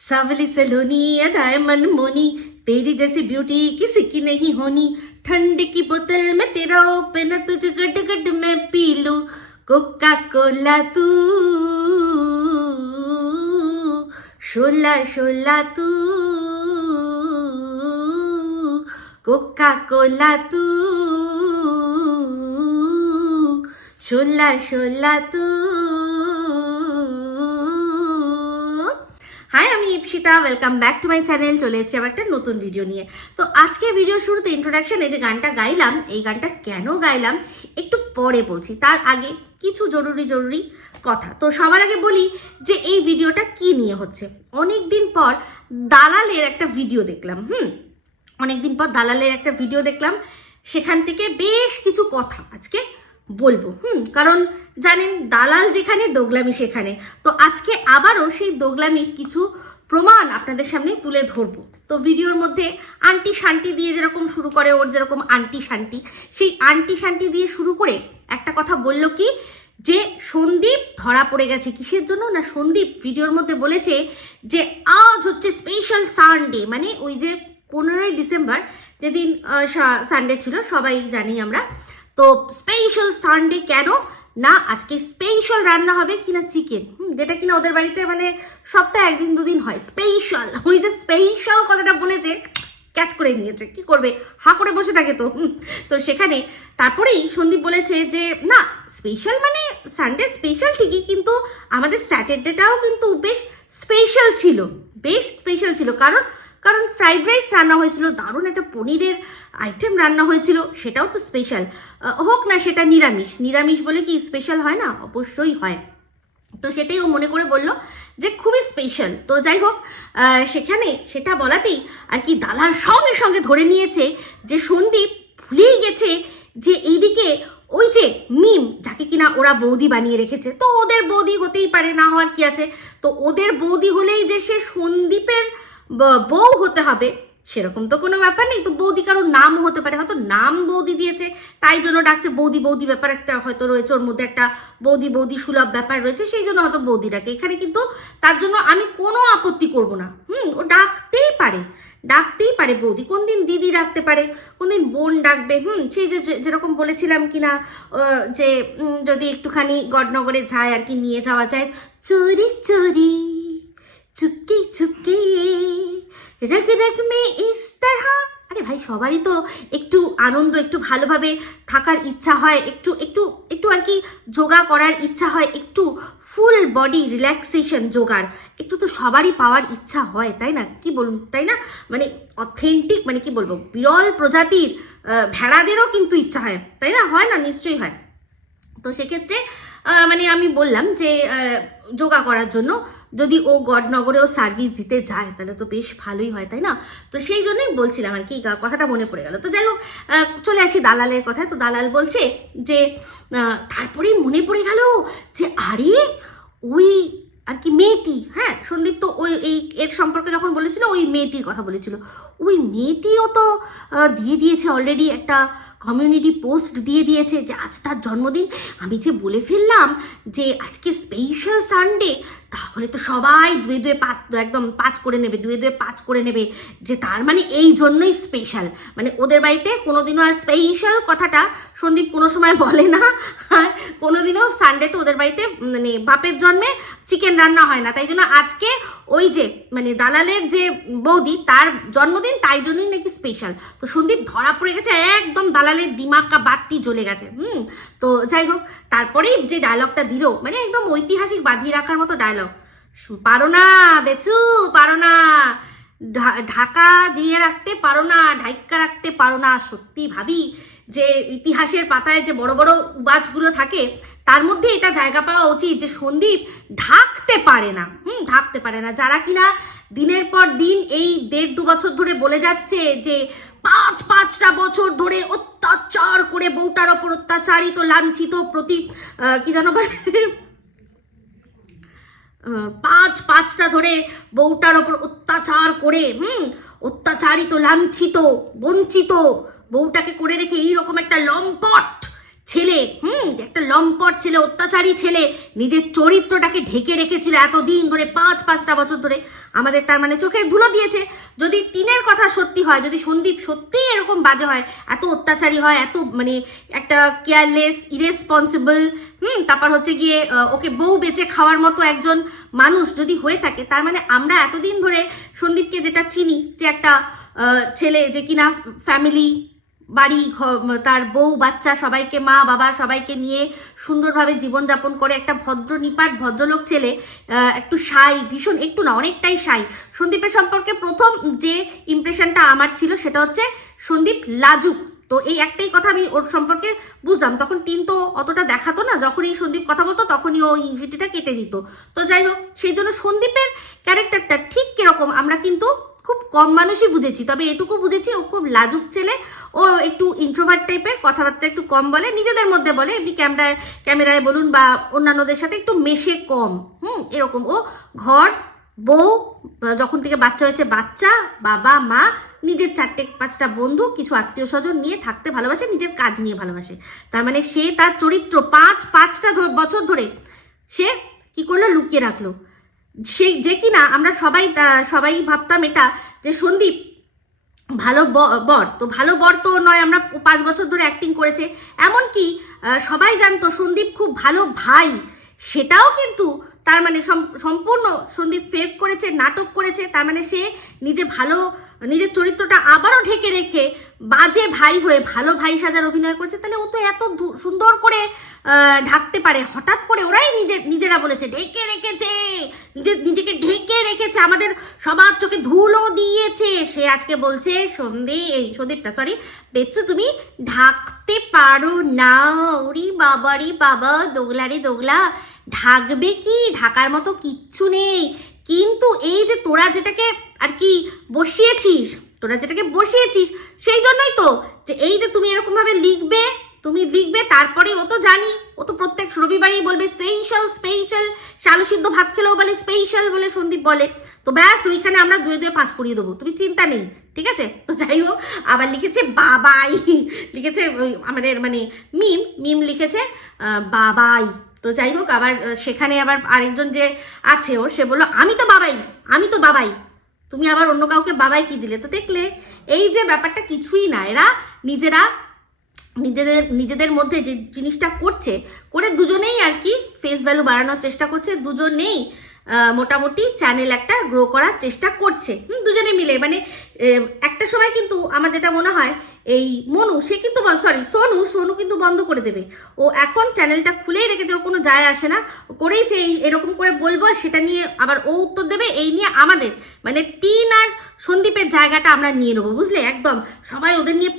सावली सलोनी अदाय मन मोनी। तेरी जैसी ब्यूटी किसी की नहीं होनी। ठंड की बोतल में तेरा ओपन, तुझे गड गड में पी लू। कोका कोला तू, शोला शोला तू कोका कोला तू, शोला शोला तू। আমি Ipsita welcome back to my channel চলে এসেছি আবার একটা নতুন ভিডিও নিয়ে। তো আজকে ভিডিও শুরুতে ইন্ট্রোডাকশন যে গানটা গাইলাম, এই গানটা কেন গাইলাম, একটু পরে বলছি। তার আগে কিছু জরুরি জরুরি কথা। তো সবার আগে বলি যে এই ভিডিওটা কি নিয়ে হচ্ছে। অনেক দিন পর দালালের একটা ভিডিও দেখলাম, হুম? অনেকদিন পর দালালের একটা ভিডিও দেখলাম। সেখান থেকে বেশ কিছু কথা আজকে বলব, হুম? কারণ জানেন, দালাল যেখানে, দোগলামি সেখানে। তো আজকে আবারও সেই দোগলামির কিছু প্রমাণ আপনাদের সামনে তুলে ধরবো। তো ভিডিওর মধ্যে আন্টি শান্তি দিয়ে যেরকম শুরু করে, ওর যেরকম আন্টি শান্তি, সেই আন্টি শান্তি দিয়ে শুরু করে একটা কথা বলল কি, যে সন্দীপ ধরা পড়ে গেছে কিসের জন্য? না, সন্দীপ ভিডিওর মধ্যে বলেছে যে আজ হচ্ছে স্পেশাল সানডে মানে ওই যে পনেরোই ডিসেম্বর যেদিন সানডে ছিল, সবাই জানি আমরা। তো স্পেশাল সানডে কেন? না, আজকে স্পেশাল রান্না হবে কিনা চিকেন যেটা কিনা ওদের বাড়িতে মানে সপ্তাহে একদিন দুদিন হয়। স্পেশাল ওই যে স্পেশাল কথাটা বলেছে ক্যাচ করে নিয়েছে। কি করবে? হা করে বসে থাকে তো তো সেখানে তারপরেই সন্দীপ বলেছে যে, না স্পেশাল মানে সানডে স্পেশাল ঠিকই, কিন্তু আমাদের স্যাটারডেটাও কিন্তু বেশ স্পেশাল ছিল। বেশ স্পেশাল ছিল। কারণ কারণ ফ্রাইড রাইস রান্না হয়েছিল, দারুণ একটা পনিরের আইটেম রান্না হয়েছিল, সেটাও তো স্পেশাল হোক না, সেটা নিরামিষ। নিরামিষ বলে কি স্পেশাল হয় না? অবশ্যই হয়। তো সেটাই ও মনে করে বলল যে খুবই স্পেশাল তো যাই হোক সেখানে সেটা বলাতেই আর কি দালাল সঙ্গে সঙ্গে ধরে নিয়েছে যে সন্দীপ ভুলেই গেছে যে এইদিকে ওই যে মিম, যাকে কিনা ওরা বৌদি বানিয়ে রেখেছে। তো ওদের বৌদি হতেই পারে, না হওয়ার কি আছে? তো ওদের বৌদি হলেই যে সে সন্দীপের বউ হতে হবে। সেরকম তো কোনো ব্যাপার নেই। তো বৌদি কারোর নামও হতে পারে। হয়তো নাম বৌদি দিয়েছে। তাই জন্য ডাকছে বৌদি বৌদি ব্যাপার একটা হয়তো রয়েছে। ওর মধ্যে একটা বৌদি বৌদি সুলভ ব্যাপার রয়েছে। সেই জন্য হয়তো বৌদি ডাকে। এখানে কিন্তু তার জন্য আমি কোনো আপত্তি করব না। হুম ও ডাকতেই পারে। ডাকতেই পারে বৌদি। কোন দিন দিদি ডাকতে পারে কোন দিন বোন ডাকবে। হুম সেই যে যেরকম বলেছিলাম কিনা আহ, যে যদি একটুখানি গডনগরে যায় আর কি নিয়ে যাওয়া যায়। চোরি চোরি। চুপকে চুপকে রগ রগ মে ইস আরে ভাই সবারই তো একটু আনন্দ, একটু ভালোভাবে থাকার ইচ্ছা হয়, একটু একটু একটু আর কি যোগা করার ইচ্ছা হয়, একটু ফুল বডি রিল্যাক্সেশন যোগার। একটু তো সবারই পাওয়ার ইচ্ছা হয়, তাই না? কি বলুন তাই না? মানে অথেন্টিক মানে কি বলব, বিরল প্রজাতির ভেড়াদেরও কিন্তু ইচ্ছা হয়, তাই না? হয় না? নিশ্চয়ই হয়। তো সেক্ষেত্রে মানে আমি বললাম যে যোগা করার জন্য যদি ও গডনগরেও সার্ভিস দিতে যায়, তাহলে তো বেশ ভালোই হয়, তাই না? তো সেই জন্যই বলছিলাম আর কি কথাটা মনে পড়ে গেল। তো যাই হোক চলে আসি দালালের কথায়। তো দালাল বলছে যে তারপরেই মনে পড়ে গেল যে, আরে, ওই আর কি মেয়েটি হ্যাঁ সন্দীপ তো ওই, এই এর সম্পর্কে যখন বলেছিল, ওই মেয়েটির কথা বলেছিল। ওই মেয়েটিও তো দিয়ে দিয়েছে অলরেডি একটা কমিউনিটি পোস্ট দিয়ে দিয়েছে যে আজ তার জন্মদিন। আমি যে বলে ফেললাম যে আজকে স্পেশাল সানডে তাহলে তো সবাই দুয়ে দুয়ে পাঁচ, একদম পাঁচ করে নেবে, দুয়ে দুয়ে পাঁচ করে নেবে যে তার মানে এই জন্যই স্পেশাল মানে ওদের বাড়িতে কোনোদিনও আর স্পেশাল কথাটা সন্দীপ কোনো সময় বলে না। আর কোনোদিনও সানডেতে ওদের বাড়িতে মানে বাপের জন্মে চিকেন রান্না হয় না। তাই জন্য আজকে ওই যে মানে দালালের যে বৌদি, তার জন্মদিন তাই জন্যই নাকি স্পেশাল তো সন্দীপ ধরা পড়ে গেছে, একদম দালালের দিমাগকা বাতি জ্বলে গেছে, হুম? তো যাই হোক, তারপরেই যে ডায়লগটা দিল মানে একদম ঐতিহাসিক বাঁধিয়ে রাখার মতো ডায়লগ পারো না, বেচু, পারো না। ঢাকা দিয়ে রাখতে পারো না ঢাইকা রাখতে পারো না। সত্যি ভাবি যে ইতিহাসের পাতায় যে বড় বড় উবাজগুলো থাকে, তার মধ্যে এটা জায়গা পাওয়া উচিত যে সন্দীপ ঢাকতে পারে না, হুম? ঢাকতে পারে না। যারা কিনা দিনের পর দিন এই দেড় দু বছর ধরে বলে যাচ্ছে যে পাঁচ পাঁচটা বছর ধরে অত্যাচার করে বউটার ওপর অত্যাচারিত, লাঞ্ছিত প্রতি কি জানো পাঁচ পাঁচটা ধরে বউটার ওপর অত্যাচার করে, হুম, অত্যাচারিত, লাঞ্ছিত, বঞ্চিত বউটাকে করে রেখে এইরকম একটা লম্পট ছেলে, হুম, একটা লম্পট ছেলে, অত্যাচারী ছেলে, নিজের চরিত্রটাকে ঢেকে রেখেছিল এতদিন ধরে, পাঁচ, পাঁচটা বছর ধরে। আমাদের তার মানে চোখের ধুলো দিয়েছে। যদি টিনের কথা সত্যি হয়, যদি সন্দীপ সত্যি এরকম বাজে হয়, এত অত্যাচারী হয়, এত মানে একটা কেয়ারলেস ইরেসপন্সিবল হুম, তারপর হচ্ছে গিয়ে ওকে বউ বেঁচে খাওয়ার মতো একজন মানুষ যদি হয়ে থাকে, তার মানে আমরা এতদিন ধরে সন্দীপকে যেটা চিনি, যে একটা ছেলে, যে কিনা ফ্যামিলি বাড়ি তার বউ, বাচ্চা, সবাইকে মা, বাবা, সবাইকে নিয়ে সুন্দরভাবে জীবনযাপন করে একটা ভদ্র নিপাট, ভদ্রলোক ছেলে একটু সাই ভীষণ, একটু না, অনেকটাই সাই সন্দীপের সম্পর্কে প্রথম যে ইমপ্রেশনটা আমার ছিল সেটা হচ্ছে সন্দীপ লাজুক। তো এই একটাই কথা আমি ওর সম্পর্কে বুঝলাম। তখন টিন তো অতটা দেখাতো না, যখনই সন্দীপ কথা বলতো তখনই ও হিংসুটিটা কেটে দিত। তো যাই হোক, সেই জন্য সন্দীপের ক্যারেক্টারটা ঠিক কীরকম, আমরা কিন্তু খুব কম মানুষই বুঝেছি, তবে এটুকু বুঝেছি ও খুব লাজুক ছেলে, ও একটু ইন্ট্রোভার্ট টাইপের কথাবার্তা একটু কম বলে, নিজেদের মধ্যে বলে, এমনি ক্যামেরায় ক্যামেরায় বলুন বা অন্যান্যদের সাথে একটু মেশে কম, হুম, এরকম। ও ঘর, বউ, যখন থেকে বাচ্চা হয়েছে, বাচ্চা, বাবা, মা, নিজের চারটে, পাঁচটা বন্ধু, কিছু আত্মীয় স্বজন নিয়ে থাকতে ভালোবাসে, নিজের কাজ নিয়ে ভালোবাসে। তার মানে সে তার চরিত্র পাঁচ, পাঁচটা বছর ধরে সে কি করল, লুকিয়ে রাখল। সে যে কিনা আমরা সবাই সবাই ভাবতাম এটা যে সন্দীপ ভালো বর। তো ভালো বর তো নয়, আমরা পাঁচ বছর ধরে অ্যাক্টিং করেছে। এমনকি সবাই জানতো সন্দীপ খুব ভালো ভাই। সেটাও কিন্তু তার মানে সম্পূর্ণ সন্দীপ ফেক করেছে, নাটক করেছে, তার মানে সে নিজে ভালো, নিজের চরিত্রটা আবারও ঢেকে রেখে বাজে ভাই হয়ে ভালো ভাই সাজার অভিনয় করেছে, তাহলে ও তো এত সুন্দর করে ঢাকতে পারে। হঠাৎ করে ওরাই নিজে, নিজেরা বলেছে, ঢেকে রেখেছে, নিজে, নিজেকে ঢেকে রেখেছে, আমাদের সবার চোখে ধুলো দিয়েছে। সে আজকে বলছে, সন্দীপ, এই সন্দীপটা সরি বেচ্ছু তুমি ঢাকতে পারো না। ওরি বাবারি বাবা দোগলা রে দোগলা। ঢাকবে কি? ঢাকার মতো কিচ্ছু নেই। কিন্তু এই যে তোরা যেটাকে আর কি বসিয়েছিস, তোরা যেটাকে বসিয়েছিস, সেই জন্যই তো যে এই যে তুমি এরকম ভাবে লিখবে, তুমি লিখবে, তারপরে ও তো জানি, ও তো প্রত্যেক রবিবারই বলবে স্পেশাল স্পেশাল শালু সিদ্ধ ভাত খেলেও বলে স্পেশাল বলে সন্দীপ বলে। তো ব্যাস, ওইখানে আমরা দুয়ে দুয়ে পাঁচ করিয়ে দেবো। তুমি চিন্তা নেই, ঠিক আছে? তো যাই হোক, আবার লিখেছে বাবাই, লিখেছে আমাদের মানে মিম মিম লিখেছে বাবাই। তো যাই হোক, আবার সেখানে আবার আরেকজন যে আছে ওর, সে বলল, আমি তো বাবাই, আমি তো বাবাই। তুমি আবার অন্য কাউকে বাবাই কি দিলে? তো দেখলে, এই যে ব্যাপারটা কিছুই না, এরা নিজেরা, নিজেদের নিজেদের মধ্যে যে জিনিসটা করছে, করে দুজনেই আর কি ফেস ভ্যালু বাড়ানোর চেষ্টা করছে। দুজনেই মোটামুটি চ্যানেল একটা গ্রো করার চেষ্টা করছে। দুজনে মিলে। মানে একটা সময় কিন্তু আমার যেটা মনে হয়, এই মনু, সে কিন্তু সরি সোনু সোনু কিন্তু বন্ধ করে দেবে। ও এখন চ্যানেলটা খুলেই রেখেছে ওর কোনো যায় আসে না। করেই এই, এরকম করে বলব, সেটা নিয়ে আবার ও উত্তর দেবে, এই নিয়ে আমাদের। মানে টিন আর সন্দীপের জায়গাটা আমরা নিয়ে নেব, বুঝলে? একদম। সবাই ওদের নিয়ে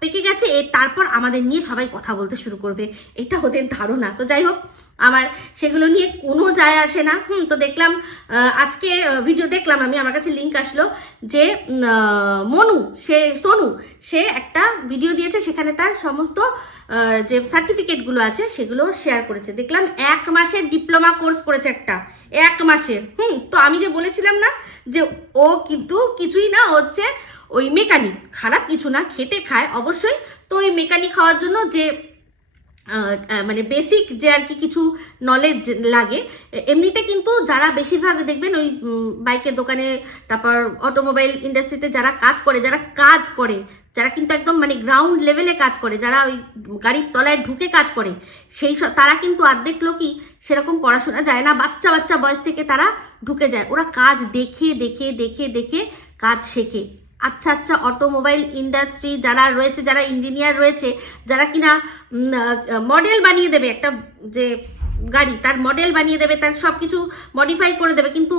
পেকে গেছে এর তারপর আমাদের নিয়ে সবাই কথা বলতে শুরু করবে। এটা ওদের ধারণা। তো যাই হোক, আমার সেগুলো নিয়ে কোনো যায় আসে না। হুম, তো দেখলাম আজকে ভিডিও দেখলাম, আমি, আমার কাছে লিঙ্ক আসলো যে মনু, সে, সোনু, সে একটা ভিডিও দিয়েছে, সেখানে তার সমস্ত যে সার্টিফিকেটগুলো আছে, সেগুলো শেয়ার করেছে। দেখলাম, এক মাসের ডিপ্লোমা কোর্স করেছে একটা। এক মাসের। হুম, তো আমি যে বলেছিলাম না, যে ও কিন্তু কিছুই না হচ্ছে ওই মেকানিক। খারাপ কিছু না, খেটে খায়। অবশ্যই তো ওই মেকানিক হওয়ার জন্য যে মানে বেসিক যে আর কি কিছু নলেজ লাগে এমনিতে কিন্তু যারা বেশিরভাগ দেখবেন ওই বাইকের দোকানে, তারপর অটোমোবাইল ইন্ডাস্ট্রিতে যারা কাজ করে, যারা কাজ করে, যারা কিন্তু একদম মানে গ্রাউন্ড লেভেলে কাজ করে, যারা ওই গাড়ির তলায় ঢুকে কাজ করে, সেই সব তারা কিন্তু অর্ধেক লোকই সেরকম পড়াশোনা যায় না। বাচ্চা বাচ্চা বয়স থেকে তারা ঢুকে যায়। ওরা কাজ দেখে দেখে দেখে দেখে কাজ শেখে। আচ্ছা আচ্ছা অটোমোবাইল ইন্ডাস্ট্রি যারা রয়েছে, যারা ইঞ্জিনিয়ার রয়েছে, যারা কিনা মডেল বানিয়ে দেবে একটা যে গাড়ি, তার মডেল বানিয়ে দেবে, তার সব কিছু মডিফাই করে দেবে, কিন্তু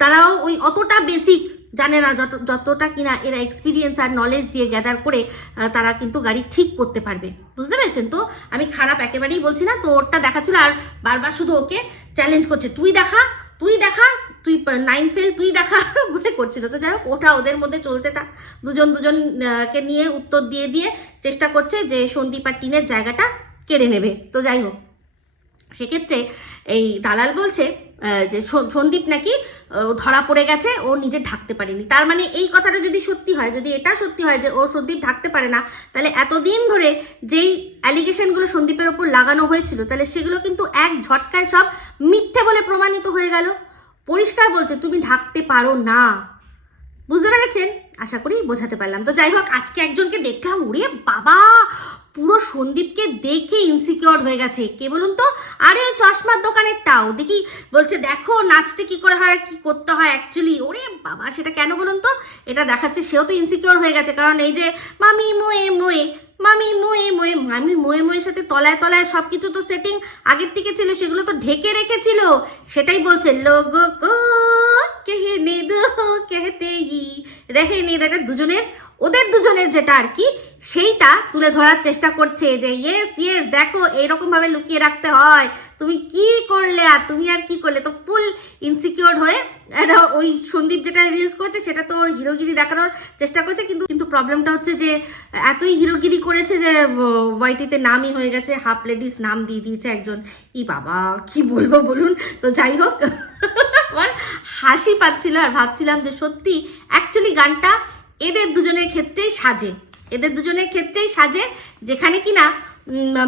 তারাও ওই অতটা বেসিক জানে না যত, যতটা কিনা এরা এক্সপিরিয়েন্স আর নলেজ দিয়ে গ্যাদার করে তারা কিন্তু গাড়ি ঠিক করতে পারবে। বুঝতে পেরেছেন তো? আমি খারাপ একেবারেই বলছি না, তো ওরটা দেখাচ্ছিল আর বারবার শুধু ওকে চ্যালেঞ্জ করছে। তুই দেখা তুই দেখা তুই নাইন ফেল তুই দেখা বলে করছিল। তো যাই হোক, ওটা ওদের মধ্যে চলতে থাক। দুজন দুজন কে নিয়ে উত্তর দিয়ে দিয়ে চেষ্টা করছে যে সন্দীপ আর টিনের জায়গাটা কেড়ে নেবে। তো যাই হোক, সেক্ষেত্রে এই দালাল বলছে যে সন- সন্দীপ নাকি ধরা পড়ে গেছে, ও নিজে ঢাকতে পারেনি। তার মানে এই কথাটা যদি সত্যি হয়, যদি এটা সত্যি হয় যে ও সন্দীপ ঢাকতে পারে না, তাহলে এতদিন ধরে যেই অ্যালিগেশনগুলো সন্দীপের ওপর লাগানো হয়েছিল, তাহলে সেগুলো কিন্তু এক ঝটকায় সব মিথ্যে বলে প্রমাণিত হয়ে গেল। পরিষ্কার বলছে, তুমি ঢাকতে পারো না। বুঝতে পেরেছেন? আশা করি বোঝাতে পারলাম। তো যাই হোক, আজকে একজনকে দেখলাম উড়ে বাবা! পুরো সন্দীপকে দেখে ইনসিকিওর হয়ে গেছে। কে বলুন তো? আরে ওই চশমার দোকানের টাও দেখি, বলছে, দেখো, নাচতে কি করে হয়, কি করতে হয় অ্যাকচুয়ালি ওরে বাবা, সেটা কেন বলুন তো? এটা দেখাচ্ছে, সেও তো ইনসিকিওর হয়ে গেছে। কারণ এই যে, মামি মোয়ে মোয়ে মামি মোয়ে মোয়ে মামি মোয়ে মোয়ের সাথে তলায় তলায় সব কিছু তো সেটিং আগের থেকে ছিল, সেগুলো তো ঢেকে রেখেছিল। সেটাই বলছে, লোগো কো কেহনে দো কেহতে ই রেহেনে এটা দুজনের, ওদের দুজনের যেটা আর কি, সেইটা তুলে ধরার চেষ্টা করছে যে ইয়েস ইয়েস দেখো এইরকম ভাবে লুকিয়ে রাখতে হয়। তুমি কি করলে আর তুমি আর কি করলে? তো ফুল ইনসিকিওর হয়ে এটা ওই সন্দীপ যেটা রিলিজ করছে, সেটা তো হিরোগিরি দেখানোর চেষ্টা করছে, কিন্তু কিন্তু প্রবলেমটা হচ্ছে যে, এতই হিরোগিরি করেছে যে ওয়াইটিতে নামই হয়ে গেছে হাফ লেডিস নাম দিয়ে দিয়েছে একজন। ই বাবা, কি বলব বলুন? তো যাই হোক, আমার হাসি পাচ্ছিল আর ভাবছিলাম যে সত্যি অ্যাকচুয়ালি গানটা এদের দুজনের ক্ষেত্রেই সাজে। এদের দুজনের ক্ষেত্রেই সাজে, যেখানে কিনা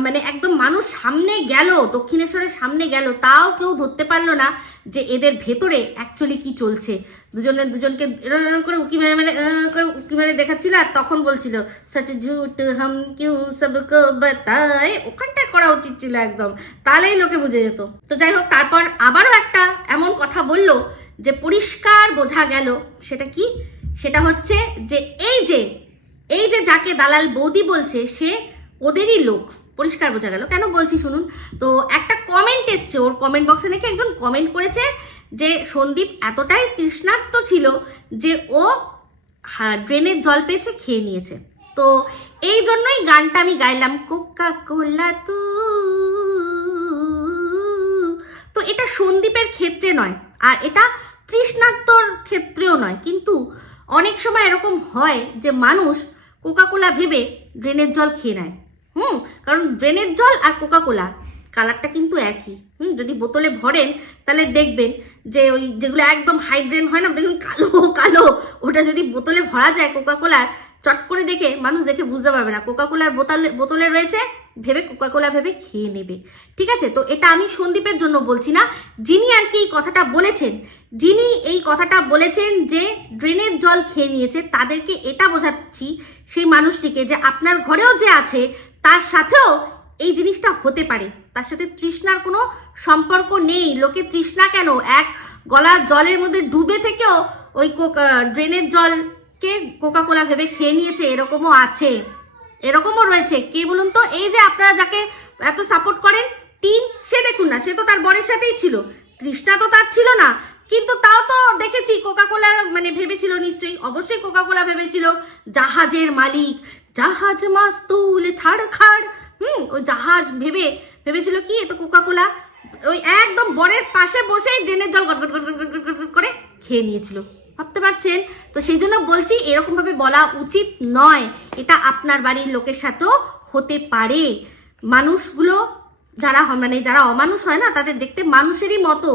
মানে একদম মানুষ সামনে গেল, দক্ষিণেশ্বরের সামনে গেল, তাও কেউ ধরতে পারল না যে এদের ভেতরে অ্যাকচুয়ালি কি চলছে। দুজনে দুজনকে এরম করে উকি মেরে মেরে করে উকি মেরে দেখাচ্ছিল আর তখন বলছিল, সচ ঝুট হাম কিউ সবকো বাতায়? ওখানটায় করা উচিত ছিল একদম, তাহলেই লোকে বুঝে যেত। তো যাই হোক, তারপর আবারও একটা এমন কথা বলল যে পরিষ্কার বোঝা গেল, সেটা কি? সেটা হচ্ছে যে এই যে এই যে যাকে দালাল বৌদি বলছে, সে ওদেরই লোক। পরিষ্কার বোঝা গেল। কেন বলছি শুনুন? তো একটা কমেন্ট এসছে ওর কমেন্ট বক্সে নাকি একজন কমেন্ট করেছে যে সন্দীপ এতটাই তৃষ্ণার্ত ছিল যে ও ড্রেনের জল পেয়েছে, খেয়ে নিয়েছে। তো এই জন্যই গানটা আমি গাইলাম কোকা কোলা তু। তো এটা সন্দীপের ক্ষেত্রে নয়, আর এটা তৃষ্ণার্তর ক্ষেত্রেও নয়। কিন্তু অনেক সময় এরকম হয় যে মানুষ কোকাকোলা ভেবে ড্রেনের জল খেয়ে নেয়। হুম, কারণ ড্রেনের জল আর কোকাকোলা কালারটা কিন্তু একই। হুম, যদি বোতলে ভরেন, তাহলে দেখবেন যে ওই যেগুলো একদম হাইড্রেন হয় না, দেখুন কালো কালো। ওটা যদি বোতলে ভরা যায় কোকাকোলার চট করে দেখে মানুষ দেখে বুঝতে পারবে না। কোকাকোলার বোতলে বোতলে রয়েছে, ভেবে কোকাকোলা ভেবে খেয়ে নেবে। ঠিক আছে? তো এটা আমি সন্দীপের জন্য বলছি না। যিনি আর কি এই কথাটা বলেছেন, যিনি এই কথাটা বলেছেন যে ড্রেনের জল খেয়ে নিয়েছে, তাদেরকে এটা বোঝাচ্ছি সেই মানুষটিকে যে আপনার ঘরেও যে আছে তার সাথেও এই জিনিসটা হতে পারে। তার সাথে তৃষ্ণার কোনো সম্পর্ক নেই। লোকে তৃষ্ণা কেন? এক গলার জলের মধ্যে ডুবে থেকেও ওই কোকা, ড্রেনের জলকে কোকা কোলা ভেবে খেয়ে নিয়েছে, এরকমও আছে। এরকমও রয়েছে। কে বলুন তো? এই যে আপনারা যাকে এত সাপোর্ট করেন, টিন, সে দেখুন না, সে তো তার বরের সাথেই ছিল। তৃষ্ণা তো তার ছিল না, কিন্তু তাও তো দেখেছি কোকা কোলা মানে ভেবেছিল নিশ্চয়ই। অবশ্যই কোকা কোলা ভেবেছিল, জাহাজের মালিক জাহাজ মাস্তুল ছাড়, খাড়। হুম, ওই জাহাজ ভেবে, ভেবেছিল কি তো কোকা কোলা ওই একদম বরের পাশে বসেই ড্রেনের জল গট গট করে খেয়ে নিয়েছিল। ভাবতে পারছেন? তো সেই জন্য বলছি, এরকমভাবে বলা উচিত নয়। এটা আপনার বাড়ির লোকের সাথেও হতে পারে। মানুষগুলো যারা মানে যারা অমানুষ হয় না, তাদের দেখতে মানুষেরই মতো।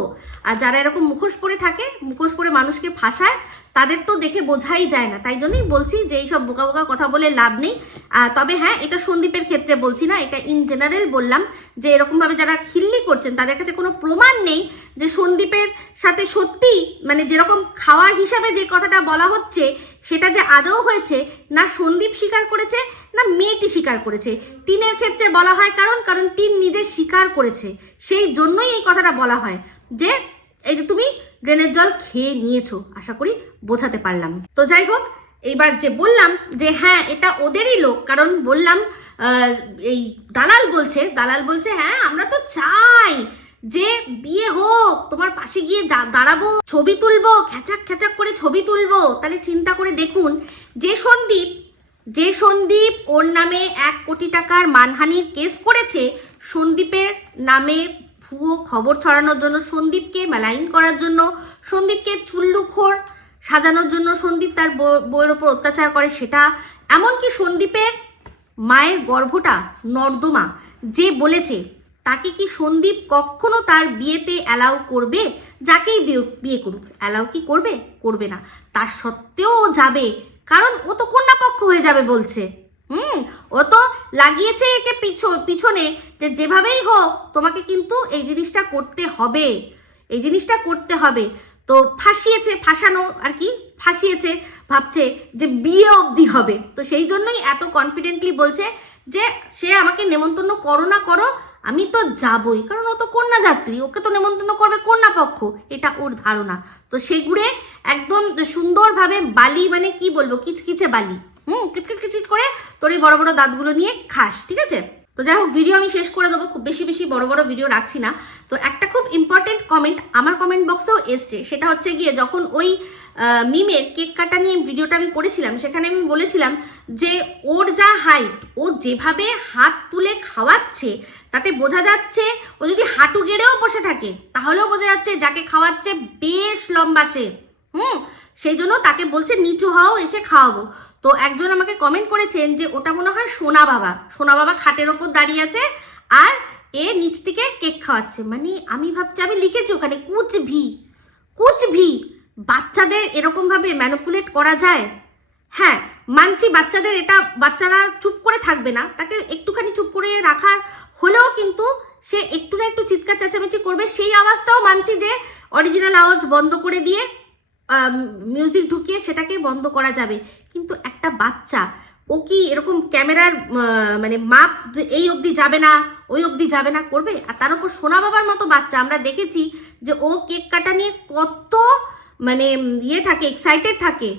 আর যারা এরকম মুখোশ পরে থাকে, মুখোশ পরে মানুষকে ফাঁসায় তাদের তো দেখে বোঝাই যায় না, তাই জন্যই বলছি যে এইসব বোকা বোকা কথা বলে লাভ নেই। তবে হ্যাঁ এটা সন্দীপের ক্ষেত্রে বলছি না, এটা ইন জেনারেল বললাম যে এরকমভাবে যারা খিল্লি করছেন, তাদের কাছে কোনো প্রমাণ নেই যে সন্দীপের সাথে সত্যি মানে যেরকম খাওয়া হিসাবে যে কথাটা বলা হচ্ছে, সেটা যে আদৌ হয়েছে, না সন্দীপ স্বীকার করেছে, না মেয়েটি স্বীকার করেছে। টিনের ক্ষেত্রে বলা হয় কারণ কারণ টিন নিজে স্বীকার করেছে। সেই জন্যই এই কথাটা বলা হয় যে, এই যে তুমি ড্রেনের জল খেয়ে নিয়েছো, আশা করি বোঝাতে পারলাম। তো যাই হোক, এইবার যে বললাম যে হ্যাঁ এটা ওদেরই লোক, কারণ বললাম এই দালাল বলছে দালাল বলছে হ্যাঁ আমরা তো চাই যে বিয়ে হোক, তোমার পাশে গিয়ে দাঁড়াবো, ছবি তুলবো খেচাক খেচাক করে ছবি তুলবো। তাহলে চিন্তা করে দেখুন, যে সন্দীপ যে সন্দীপ ওর নামে এক কোটি টাকার মানহানির কেস করেছে, সন্দীপের নামে ভুয়ো খবর ছড়ানোর জন্য সন্দীপকে মেলাইন করার জন্য, সন্দীপকে চুল্লুখোর সাজানোর জন্য সন্দীপ তার বউয়ের ওপর অত্যাচার করে সেটা। এমনকি সন্দীপের মায়ের গর্ভটা নর্দমা, যে বলেছে, তাকে কি সন্দীপ কখনো তার বিয়েতে অ্যালাউ করবে? যাকেই বিয়ে করুক অ্যালাউ কি করবে? করবে না। তার সত্ত্বেও যাবে। কারণ ও তো কন্যা পক্ষ হয়ে যাবে, বলছে। হুম, ও তো লাগিয়েছে একে পিছ, পিছনে। যে যেভাবেই হোক, তোমাকে কিন্তু এই জিনিসটা করতে হবে। এই জিনিসটা করতে হবে। তো ফাঁসিয়েছে, ফাঁসানো আর কি, ফাঁসিয়েছে, ভাবছে যে বিয়ে অবধি হবে। তো সেই জন্যই এত কনফিডেন্টলি বলছে যে, সে আমাকে নেমন্তন্ন করো না করো, আমি তো যাবই। কারণ ও তো কন্যা যাত্রী, ওকে তো নেমন্তন্ন করবে কন্যা পক্ষ, এটা ওর ধারণা। তো সে ঘুরে একদম সুন্দরভাবে বালি মানে কি বলব, কিচকিচে বালি। হুম কিচকিচ কিচকিচ করে তোর এই বড় বড় দাঁতগুলো নিয়ে খাস, ঠিক আছে? তো যাই হোক ভিডিও আমি শেষ করে দেবো, খুব বেশি বেশি বড় বড় ভিডিও রাখছি না। তো একটা খুব ইম্পর্টেন্ট কমেন্ট আমার কমেন্ট বক্সেও এসছে, সেটা হচ্ছে গিয়ে যখন ওই মিমের কেক কাটা নিয়ে ভিডিওটা আমি করেছিলাম, সেখানে আমি বলেছিলাম যে ওর যা হাইট ও যেভাবে হাত তুলে খাওয়াচ্ছে, তাতে বোঝা যাচ্ছে ও যদি হাঁটু গেড়েও বসে থাকে, তাহলেও বোঝা যাচ্ছে যাকে খাওয়াচ্ছে বেশ লম্বা সে। হুম সেই জন্য তাকে বলছে, নিচু হও, এসে খাওয়াবো। তো একজন আমাকে কমেন্ট করেছেন যে, ওটা মনে হয় সোনা বাবা। সোনা বাবা খাটের ওপর দাঁড়িয়ে আছে আর এ নিচ থেকে কেক খাওয়াচ্ছে। মানে আমি ভাবছি, আমি লিখেছি ওখানে, কুচ ভি কুচ ভি, বাচ্চাদের এরকম ভাবে ম্যানুপুলেট করা যায়? হ্যাঁ মানছি বাচ্চাদের এটা, বাচ্চারা চুপ করে থাকবে না। তাকে একটুখানি চুপ করে রাখার হলেও কিন্তু সে একটু না একটু চিৎকার চেঁচামেচি করবে। সেই আওয়াজটাও মানছি যে অরিজিনাল আওয়াজ বন্ধ করে দিয়ে মিউজিক ঢুকিয়ে সেটাকে বন্ধ করা যাবে। কিন্তু একটা বাচ্চা, ও কি এরকম ক্যামেরার মানে মাপ এই অবধি যাবে না, ওই অবধি যাবে না করবে? আর তার উপর সোনা বাবার মতো বাচ্চা। আমরা দেখেছি যে ও কেক কাটা নিয়ে কত মানে ইয়ে থাকে এক্সাইটেড থাকে।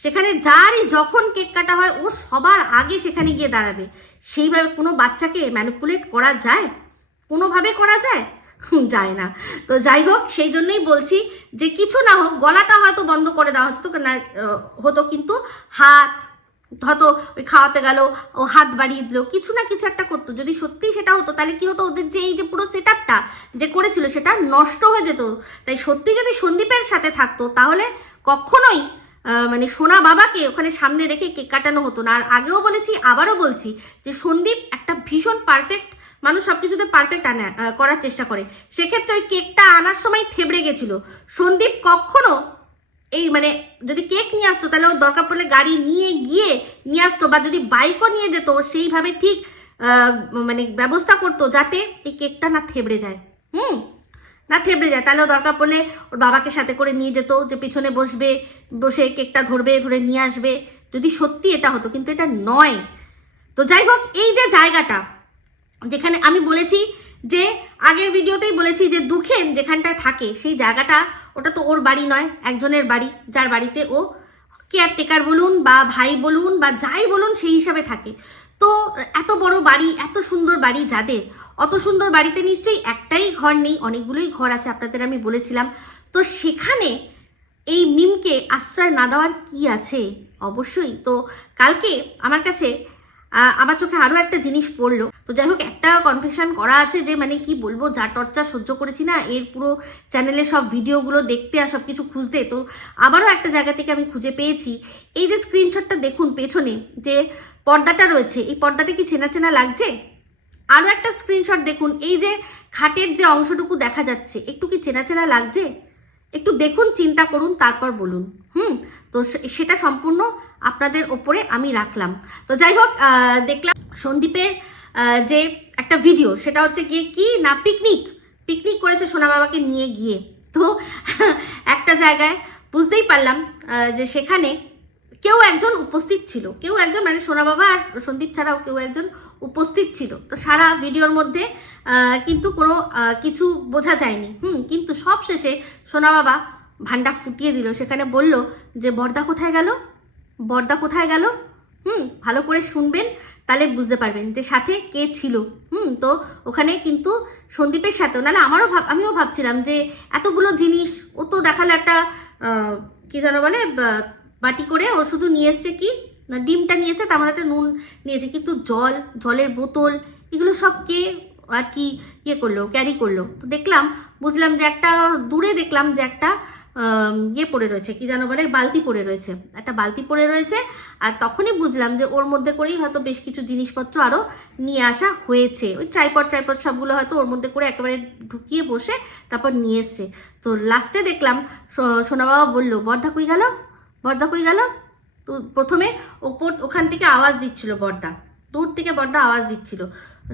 সেখানে যারই যখন কেক কাটা হয়, ও সবার আগে সেখানে গিয়ে দাঁড়াবে। সেইভাবে কোনো বাচ্চাকে ম্যানিপুলেট করা যায়? কোনোভাবে করা যায়? যায় না। তো যাই হোক, সেই জন্যই বলছি যে কিছু না হোক, গলাটা হয়তো বন্ধ করে দেওয়া হতো না হতো কিন্তু হাত হয়তো ওই খাওয়াতে গেল, ও হাত বাড়িয়ে দিল, কিছু না কিছু একটা করতো। যদি সত্যিই সেটা হতো, তাহলে কি হতো, ওদের যে এই যে পুরো সেট যে করেছিল, সেটা নষ্ট হয়ে যেত। তাই সত্যি যদি সন্দীপের সাথে থাকতো, তাহলে কখনোই মানে সোনা বাবাকে ওখানে সামনে রেখে কেক কাটানো হতো না। আর আগেও বলেছি, আবারও বলছি যে সন্দীপ একটা ভীষণ পারফেক্ট মানুষ সব কিছুতে পারফেক্ট আনা করার চেষ্টা করে। সেক্ষেত্রে ওই কেকটা আনার সময় থেবড়ে গেছিল। সন্দীপ কখনো এই মানে যদি কেক নিয়ে আসতো, তাহলে ও দরকার পড়লে গাড়ি নিয়ে গিয়ে নিয়ে আসতো বা যদি বাইকও নিয়ে যেত, সেইভাবে ঠিক মানে ব্যবস্থা করতো যাতে এই কেকটা না থেবড়ে যায়। হুম, না থেবড়ে যায়। তাহলেও দরকার পড়লে ওর বাবাকে সাথে করে নিয়ে যেত, যে পিছনে বসবে, বসে কেকটা ধরবে, ধরে নিয়ে আসবে। যদি সত্যি এটা হতো, কিন্তু এটা নয়। তো যাই হোক, এই যে জায়গাটা যেখানে আমি বলেছি যে, আগের ভিডিওতেই বলেছি যে দুঃখেন যেখানটায় থাকে, সেই জায়গাটা, ওটা তো ওর বাড়ি নয়, একজনের বাড়ি, যার বাড়িতে ও কেয়ারটেকার বলুন বা ভাই বলুন বা যাই বলুন, সেই হিসাবে থাকে। তো, এত বড় বাড়ি, এত সুন্দর বাড়ি যাদের? অত সুন্দর বাড়িতে নিশ্চয়ই একটাই ঘর নেই, অনেকগুলোই ঘর আছে, আপনাদের আমি বলেছিলাম। তো সেখানে এই মিমকে আশ্রয় না দেওয়ার কি আছে? অবশ্যই। তো কালকে আমার কাছে আমার চোখে আরও একটা জিনিস পড়ল। তো যাই হোক, একটা কনফেশন করা আছে যে মানে কি বলব, যা টর্চা সহ্য করেছি না, এর পুরো চ্যানেলে সব ভিডিওগুলো দেখতে আর সব কিছু খুঁজতে, তো আবারও একটা জায়গা থেকে আমি খুঁজে পেয়েছি। এই যে স্ক্রিনশটটা দেখুন পেছনে, যে পর্দাটা রয়েছে, এই পর্দাটা কি চেনা চেনা লাগছে? আরও একটা স্ক্রিনশট দেখুন, এই যে খাটের যে অংশটুকু দেখা যাচ্ছে, একটু কি চেনা চেনা লাগছে? একটু দেখুন, চিন্তা করুন, তারপর বলুন। হুম? তো সেটা সম্পূর্ণ আপনাদের ওপরে আমি রাখলাম। তো যাই হোক দেখলাম সন্দীপের যে একটা ভিডিও সেটা হচ্ছে গিয়ে কি না পিকনিক পিকনিক করেছে সোনা বাবাকে নিয়ে গিয়ে। তো একটা জায়গায় বুঝতেই পারলাম যে সেখানে কেউ একজন উপস্থিত ছিল। কেউ একজন মানে সোনা বাবা আর সন্দীপ ছাড়াও কেউ একজন উপস্থিত ছিল। তো সারা ভিডিওর মধ্যে কিন্তু কোনো কিছু বোঝা যায়নি। হুম, কিন্তু সব শেষে সোনা বাবা ভান্ডা ফুটিয়ে দিল। সেখানে বলল যে, বর্দা কোথায় গেল? বর্দা কোথায় গেল? হুম, ভালো করে শুনবেন, তাহলে বুঝতে পারবেন যে সাথে কে ছিল। হুম, তো ওখানে কিন্তু সন্দীপের সাথেও নাহলে আমারও ভাব, আমিও ভাবছিলাম যে এতগুলো জিনিস, ও তো দেখাল একটা কি যেন বলে বাটি করে ও শুধু নিয়ে এসছে কি? না, ডিমটা নিয়েছে তার মধ্যে একটা নুন নিয়েছে কিন্তু জল, জলের বোতল, এগুলো সব কে আর কি ইয়ে করল ক্যারি করল। তো দেখলাম, বুঝলাম যে একটা, দূরে দেখলাম যে একটা ইয়ে পড়ে রয়েছে, কি যেন বলে, বালতি পড়ে রয়েছে। একটা বালতি পড়ে রয়েছে, আর তখনই বুঝলাম যে ওর মধ্যে করেই হয়তো বেশ কিছু জিনিসপত্র আরও নিয়ে আসা হয়েছে। ওই ট্রাইপড ট্রাইপড সবগুলো হয়তো ওর মধ্যে করে একেবারে ঢুকিয়ে বসে তারপর নিয়ে এসছে। তো লাস্টে দেখলাম সোনা বাবা বলল, বর্দা কই গেল? বর্দা কই গেল? তো প্রথমে ওপর ওখান থেকে আওয়াজ দিচ্ছিল বর্দা। দূর থেকে বর্দা আওয়াজ দিচ্ছিল।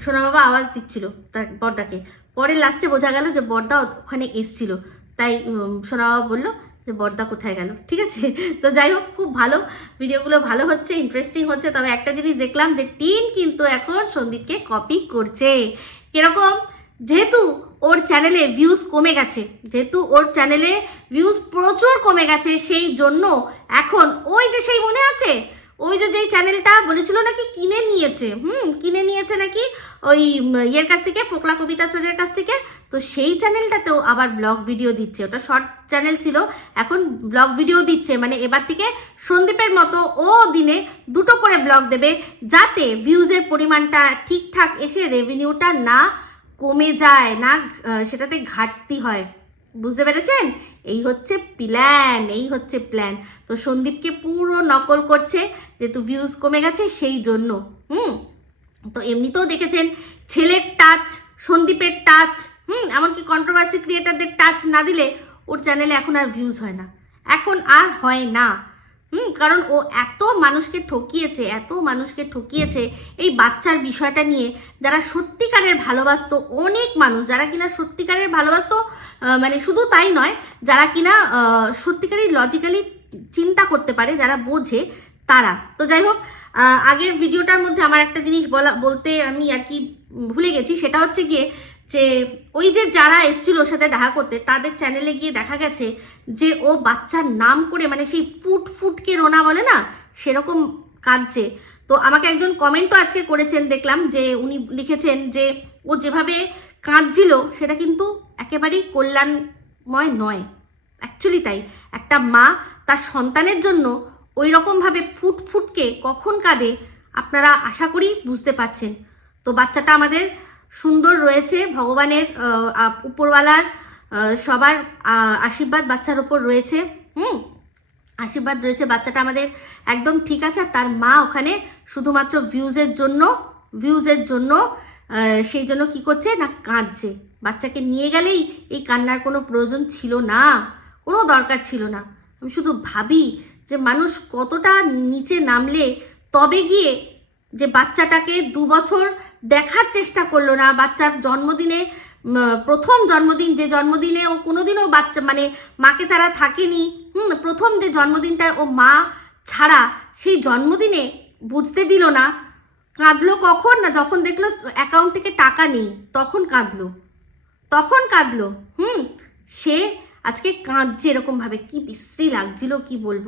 সোনা বাবা আওয়াজ দিচ্ছিল তার বর্দাকে। পরে লাস্টে বোঝা গেল যে বর্দা ওখানে এসছিল। তাই সোনা বাবা বলল যে বর্দা কোথায় গেল? ঠিক আছে? তো যাই হোক, খুব ভালো। ভিডিওগুলো ভালো হচ্ছে ইন্টারেস্টিং হচ্ছে। তবে একটা জিনিস দেখলাম যে টিন কিন্তু এখন সন্দীপকে কপি করছে। কীরকম? যেহেতু ওর চ্যানেলে ভিউজ কমে গেছে, যেহেতু ওর চ্যানেলে ভিউজ প্রচুর কমে গেছে, সেই জন্য এখন ওই যে সেই মনে আছে? ওই যে যেই চ্যানেলটা বলেছিল নাকি কিনে নিয়েছে, হুম, কিনে নিয়েছে নাকি ওই ইয়ের কাছ থেকে, ফোকলা কবিতা চোরের কাছ থেকে? তো সেই চ্যানেলটাতেও আবার ব্লগ ভিডিও দিচ্ছে। ওটা শর্ট চ্যানেল ছিল, এখন ব্লগ ভিডিও দিচ্ছে। মানে এবার থেকে সন্দীপের মতো ও দিনে দুটো করে ব্লগ দেবে, যাতে ভিউজের পরিমাণটা ঠিকঠাক এসে রেভিনিউটা না কমে যায়, না সেটাতে ঘাটতি হয়। বুঝতে পেরেছেন? এই হচ্ছে প্ল্যান এই হচ্ছে প্ল্যান তো সন্দীপকে পুরো নকল করছে যেহেতু ভিউজ কমে গেছে সেই জন্য, হুম? তো এমনিতেও দেখেছেন, ছেলের টাচ সন্দীপের টাচ হুম? এমনকি কন্ট্রোভার্সি ক্রিয়েটারদের টাচ না দিলে ওর চ্যানেলে এখন আর ভিউজ হয় না। এখন আর হয় না। হুম, কারণ ও এত মানুষকে ঠকিয়েছে, এত মানুষকে ঠকিয়েছে এই বাচ্চার বিষয়টা নিয়ে যারা সত্যিকারের ভালোবাসতো অনেক মানুষ, যারা কিনা সত্যিকারের ভালোবাসতো মানে শুধু তাই নয়, যারা কিনা সত্যিকারের লজিক্যালি চিন্তা করতে পারে, যারা বোঝে তারা। তো যাই হোক আগের ভিডিওটার মধ্যে আমার একটা জিনিস বলা, বলতে আমি আর কি ভুলে গেছি, সেটা হচ্ছে গিয়ে যে ওই যে যারা এসেছিল ওর সাথে দেখা করতে, তাদের চ্যানেলে গিয়ে দেখা গেছে যে ও বাচ্চার নাম করে মানে সেই ফুট ফুটকে রোনা বলে না, সেরকম কাঁদছে। তো আমাকে একজন কমেন্টও আজকে করেছেন, দেখলাম যে উনি লিখেছেন যে ও যেভাবে কাঁদছিল, সেটা কিন্তু একেবারেই কল্যাণময় নয়। অ্যাকচুয়ালি তাই। একটা মা তার সন্তানের জন্য ওই রকমভাবে ফুট ফুটকে কখন কাঁদে, আপনারা আশা করি বুঝতে পাচ্ছেন তো বাচ্চাটা আমাদের সুন্দর রয়েছে। ভগবানের উপরওয়ালার সবার আশীর্বাদ বাচ্চার ওপর রয়েছে। হুম? আশীর্বাদ রয়েছে বাচ্চাটা আমাদের একদম ঠিক আছে। আর তার মা ওখানে শুধুমাত্র ভিউজের জন্য ভিউজের জন্য সেই জন্য কি করছে না কাঁদছে। বাচ্চাকে নিয়ে গেলেই এই কান্নার কোনো প্রয়োজন ছিল না। কোনো দরকার ছিল না। আমি শুধু ভাবি যে মানুষ কতটা নিচে নামলে তবে গিয়ে যে বাচ্চাটাকে দু বছর দেখার চেষ্টা করল না, বাচ্চার জন্মদিনে প্রথম জন্মদিন, যে জন্মদিনে ও কোনোদিনও বাচ্চা মানে মাকে ছাড়া থাকেনি, হুম, প্রথম যে জন্মদিনটা ও মা ছাড়া সেই জন্মদিনে বুঝতে দিল না, কাঁদলো কখন না, যখন দেখল অ্যাকাউন্ট থেকে টাকা নেই, তখন কাঁদলো তখন কাঁদলো, হুম, সে আজকে কাঁদছে এরকমভাবে, কি বিশ্রী লাগছিল, কি বলব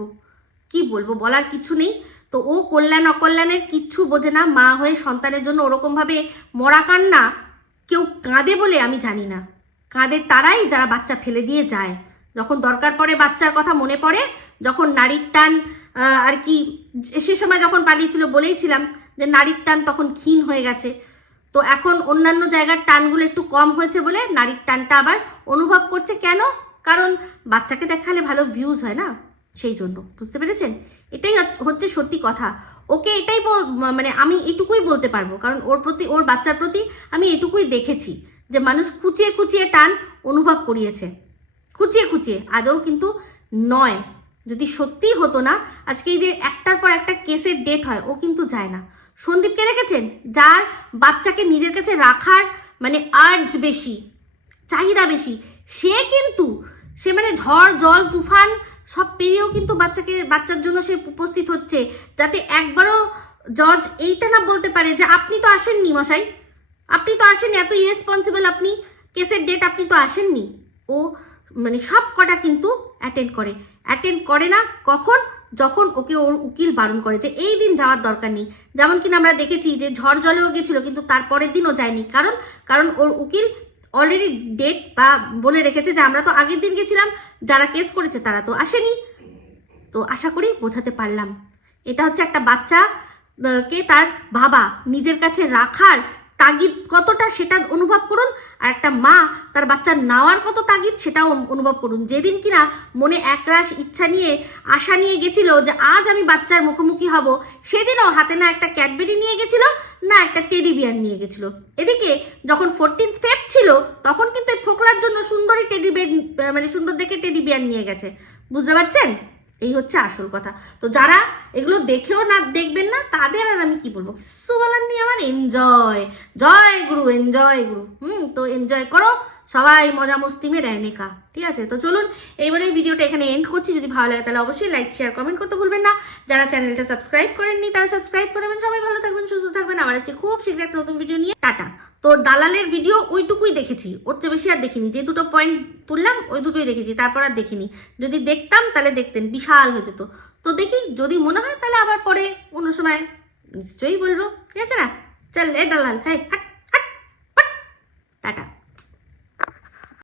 কি বলব, বলার কিছু নেই তো ও কল্যাণ, অকল্যাণের কিচ্ছু বোঝে না। মা হয়ে সন্তানের জন্য ওরকম ভাবে মরা কান্না কেউ কাঁদে বলে আমি জানি না। কাঁদে তারাই যারা বাচ্চা ফেলে দিয়ে যায়। যখন দরকার পড়ে বাচ্চার কথা মনে পড়ে, যখন নারীর টান আর কি, সে সময় যখন পালিয়েছিল বলেইছিলাম যে নারীর টান তখন ক্ষীণ হয়ে গেছে। তো এখন অন্যান্য জায়গার টানগুলো একটু কম হয়েছে বলে নারীর টানটা আবার অনুভব করছে। কেন? কারণ বাচ্চাকে দেখালে ভালো ভিউজ হয় না, সেই জন্য। বুঝতে পেরেছেন? এটাই হচ্ছে সত্যি কথা। ওকে এটাই মানে আমি এটুকুই বলতে পারব, কারণ ওর প্রতি, ওর বাচ্চার প্রতি আমি এটুকুই দেখেছি, যে মানুষ খুঁচিয়ে খুঁচিয়ে টান অনুভব করিয়েছে। খুঁচিয়ে খুঁচিয়ে, আদৌ কিন্তু নয়। যদি সত্যিই হতো না, আজকে এই যে একটার পর একটা কেসের ডেট হয়, ও কিন্তু যায় না। সন্দীপকে দেখেছেন? যার বাচ্চাকে নিজের কাছে রাখার মানে আর্জ বেশি, চাহিদা বেশি, সে কিন্তু, সে মানে ঝড়, জল, তুফান সব পেরিয়েও কিন্তু বাচ্চাকে, বাচ্চার জন্য সে উপস্থিত হচ্ছে। যাতে একবারও জজ এইটা না বলতে পারে যে আপনি তো আসেননি মশাই। আপনি তো আসেননি, এত ইরেসপন্সিবল আপনি। কেসের ডেট আপনি তো আসেননি। ও মানে সব কটা কিন্তু অ্যাটেন্ড করে। অ্যাটেন্ড করে না কখন? যখন ওকে ওর উকিল বারণ করে যে এই দিন যাওয়ার দরকার নেই। যেমন কিনা আমরা দেখেছি যে ঝড় জলেও গেছিল, কিন্তু তারপরের দিনও যায়নি। কারণ? কারণ ওর উকিল অলরেডি ডেট বা বলে রেখেছে যে আমরা তো আগের দিন গেছিলাম, যারা কেস করেছে তারা তো আসেনি। তো আশা করি বোঝাতে পারলাম। এটা হচ্ছে একটা বাচ্চা কে তার বাবা নিজের কাছে রাখার তাগিদ কতটা সেটা অনুভব করুন, আর একটা মা তার বাচ্চা নেওয়ার কত তাগিদ সেটাও অনুভব করুন। যেদিন কিনা মনে একরাশ ইচ্ছা নিয়ে, আশা নিয়ে গেছিল যে আজ আমি বাচ্চার মুখোমুখি হব, সেদিনও হাতে না একটা ক্যাডবেরি নিয়ে গেছিল, না একটা টেডি বিয়ার নিয়ে গেছিল। এদিকে যখন ফোরটিন ফেব ছিল তখন কিন্তু এই ফোকলার জন্য সুন্দরী টেডি বিয়ার মানে সুন্দর দেখে টেডি বিয়ার নিয়ে গেছে। বুঝতে পারছেন? এই হচ্ছে আসল কথা। তো যারা এগুলো দেখেও না, দেখবেন না, তাদের আর আমি কি বলব? কিছু বলার নেই, আমার এনজয় জয় গুরু এনজয় গুরু। হুম, তো এনজয় করো। সবাই মজা মস্তি মে রেনেকা ঠিক আছে? তো চলুন, এইবারে এই ভিডিওটা এখানে এন্ড করছি। যদি ভালো লাগে তাহলে অবশ্যই লাইক শেয়ার কমেন্ট করতে ভুলবেন না। যারা চ্যানেলটা সাবস্ক্রাইব করেননি, তারা সাবস্ক্রাইব করবেন সবাই ভালো থাকবেন, সুস্থ থাকবেন। আবার হচ্ছে খুব শীঘ্র একটা নতুন ভিডিও নিয়ে। টাটা। তো দালালের ভিডিও ওইটুকুই দেখেছি। ওর চেয়ে বেশি আর দেখিনি। যে দুটো পয়েন্ট তুললাম, ওই দুটোই দেখেছি। তারপর আর দেখিনি। যদি দেখতাম, তাহলে দেখতেন। বিশাল হয়ে যেত তো দেখি, যদি মনে হয়, তাহলে আবার পরে অন্য সময় নিশ্চয়ই বলব। ঠিক আছে না? চল, এ দালাল। হ্যাঁ হাট হাট। টাটা।